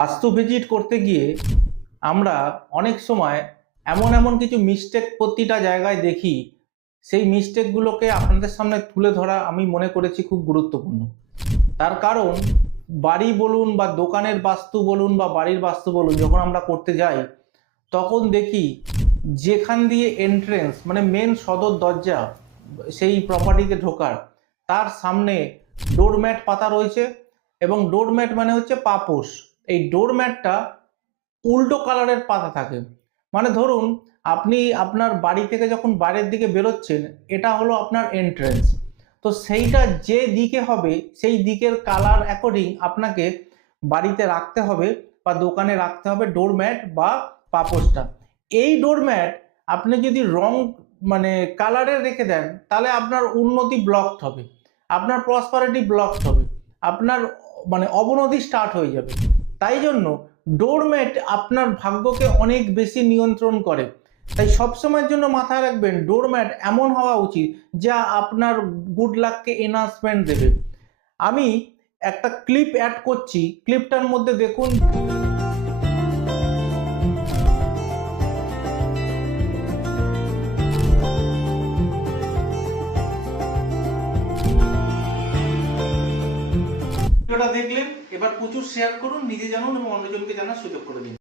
বাস্তু ভিজিট করতে গিয়ে আমরা অনেক সময় এমন এমন কিছু মিস্টেক প্রতিটা জায়গায় দেখি, সেই মিস্টেকগুলোকে আপনাদের সামনে তুলে ধরা আমি মনে করেছি খুব গুরুত্বপূর্ণ। তার কারণ বাড়ি বলুন বা দোকানের বাস্তু বলুন বা বাড়ির বাস্তু বলুন, যখন আমরা করতে যাই তখন দেখি যেখান দিয়ে এন্ট্রেন্স মানে মেন সদর দরজা সেই প্রপার্টিতে ঢোকার, তার সামনে ডোরম্যাট পাতা রয়েছে এবং ডোরম্যাট মানে হচ্ছে পাপোশ। এই ডোরম্যাটটা উল্টো কালারের পাতা থাকে। মানে ধরুন আপনি আপনার বাড়ি থেকে যখন বাইরের দিকে বেরোচ্ছেন, এটা হলো আপনার এন্ট্রেন্স, তো সেইটা যে দিকে হবে সেই দিকের কালার অ্যাকর্ডিং আপনাকে বাড়িতে রাখতে হবে বা দোকানে রাখতে হবে ডোরম্যাট বা পাপোশটা। এই ডোরম্যাট আপনি যদি রং মানে কালারের রেখে দেন, তাহলে আপনার উন্নতি ব্লকড হবে, আপনার প্রসপারিটি ব্লকড হবে, আপনার মানে অবনতি স্টার্ট হয়ে যাবে। তাই জন্য ডোরম্যাট আপনার ভাগ্যকে অনেক বেশি নিয়ন্ত্রণ করে। তাই সবসময়ের জন্য মাথায় রাখবেন, ডোরম্যাট এমন হওয়া উচিত যা আপনার গুড লাককে এনহান্সমেন্ট দেবে। আমি একটা ক্লিপ অ্যাড করছি, ক্লিপটার মধ্যে দেখুন। ভিডিওটা দেখলেন, এবার প্রচুর শেয়ার করুন, নিজে জানুন এবং অন্যজনকে জানার সুযোগ করে দিন।